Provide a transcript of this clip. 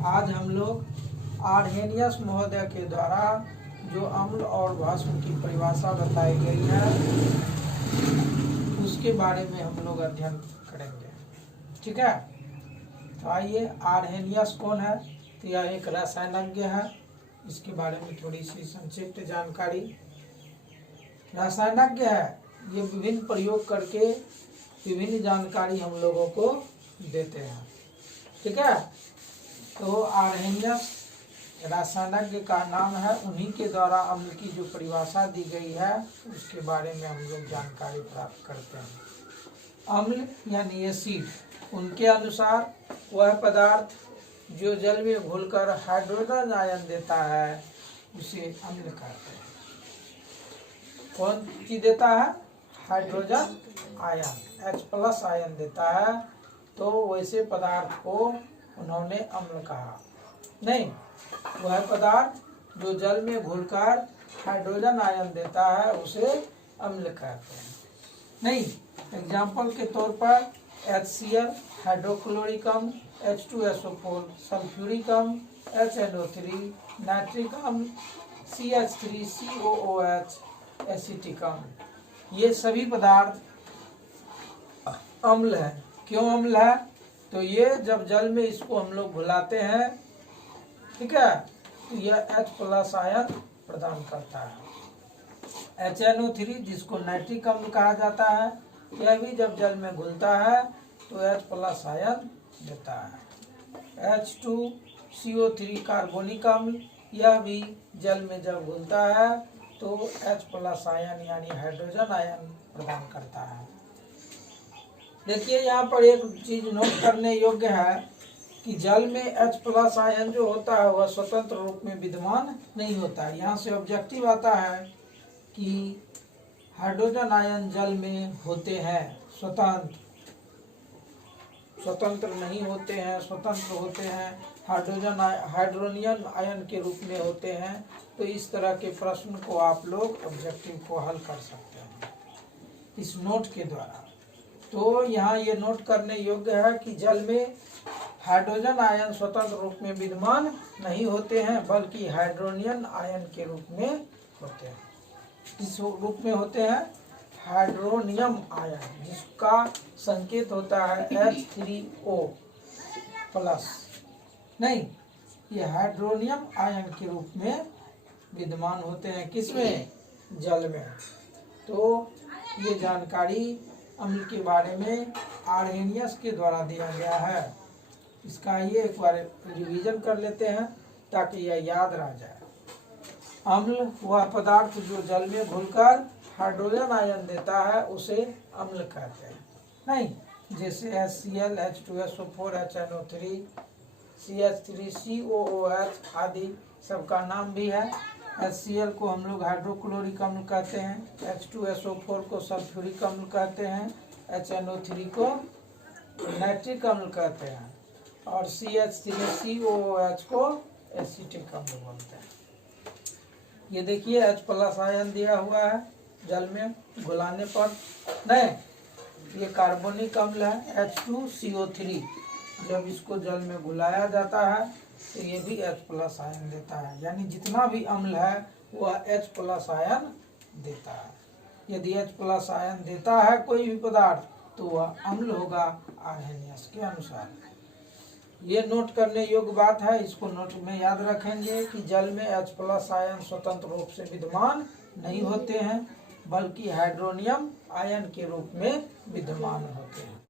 आज हम लोग आर्हेनियस महोदय के द्वारा जो अम्ल और भस्म की परिभाषा बताई गई है उसके बारे में हम लोग अध्ययन करेंगे। ठीक है, तो आइए, आर्हेनियस कौन है? तो यह एक रसायनज्ञ है। इसके बारे में थोड़ी सी संक्षिप्त जानकारी। रसायनज्ञ है, ये विभिन्न प्रयोग करके विभिन्न जानकारी हम लोगों को देते हैं। ठीक है, तो आर्हेनियस रसायनज्ञ का नाम है। उन्हीं के द्वारा अम्ल की जो परिभाषा दी गई है उसके बारे में हम लोग जानकारी प्राप्त करते हैं। अम्ल यानी एसिड, उनके अनुसार वह पदार्थ जो जल में घुलकर हाइड्रोजन आयन देता है उसे अम्ल कहते हैं। कौन चीज देता है? हाइड्रोजन आयन, H+ आयन देता है, तो वैसे पदार्थ को उन्होंने अम्ल कहा। नहीं, वह पदार्थ जो जल में घुलकर हाइड्रोजन आयन देता है उसे अम्ल कहते हैं। नहीं, एग्जाम्पल के तौर पर HCl हाइड्रोक्लोरिक अम्ल, H2SO4 सल्फ्यूरिक अम्ल, HNO3 नाइट्रिक अम्ल, CH3COOH एसिटिक अम्ल, ये सभी पदार्थ अम्ल है। क्यों अम्ल है? तो ये जब जल में इसको हम लोग घुलाते हैं, ठीक है, तो यह H+ आयन प्रदान करता है। HNO3 जिसको नाइट्रिक अम्ल कहा जाता है, यह भी जब जल में घुलता है तो H+ आयन देता है। H2CO3 कार्बोनिक अम्ल, यह भी जल में जब घुलता है तो H+ आयन यानी हाइड्रोजन आयन प्रदान करता है। देखिए, यहाँ पर एक चीज नोट करने योग्य है कि जल में H+ आयन जो होता है वह स्वतंत्र रूप में विद्यमान नहीं होता है। यहाँ से ऑब्जेक्टिव आता है कि हाइड्रोजन आयन जल में होते हैं, स्वतंत्र नहीं होते हैं, स्वतंत्र होते हैं, हाइड्रोनियम आयन के रूप में होते हैं। तो इस तरह के प्रश्न को आप लोग ऑब्जेक्टिव को हल कर सकते हैं इस नोट के द्वारा। तो यहाँ ये नोट करने योग्य है कि जल में हाइड्रोजन आयन स्वतंत्र रूप में विद्यमान नहीं होते हैं, बल्कि हाइड्रोनियम आयन के रूप में होते हैं। किस रूप में होते हैं? हाइड्रोनियम आयन, जिसका संकेत होता है H3O+। नहीं, ये हाइड्रोनियम आयन के रूप में विद्यमान होते हैं। किसमें? जल में। तो ये जानकारी अम्ल के बारे में आर्हेनियस के द्वारा दिया गया है। इसका ये एक बार रिवीजन कर लेते हैं ताकि यह याद रह जाए। अम्ल वह पदार्थ जो जल में घुलकर हाइड्रोजन आयन देता है उसे अम्ल कहते हैं। नहीं, जैसे HCl, H2SO4, HNO3, CH3COOH आदि सबका नाम भी है। HCl को हम लोग हाइड्रोक्लोरिक अम्ल कहते हैं, H2SO4 को सल्फ्यूरिक अम्ल कहते हैं, HNO3 को नाइट्रिक अम्ल कहते हैं और CH3COOH को एसिटिक अम्ल बोलते हैं। ये देखिए, H+ आयन दिया हुआ है जल में घुलाने पर। नहीं, ये कार्बोनिक अम्ल है H2CO3। जब इसको जल में घुलाया जाता है तो ये भी H+ आयन देता है, यानी जितना भी अम्ल है वह H+ आयन देता है। यदि H+ आयन देता है कोई भी पदार्थ तो वह अम्ल होगा आर्हेनियस के अनुसार। ये नोट करने योग्य बात है, इसको नोट में याद रखेंगे कि जल में H+ आयन स्वतंत्र रूप से विद्यमान नहीं होते हैं, बल्कि हाइड्रोनियम आयन के रूप में विद्यमान होते हैं।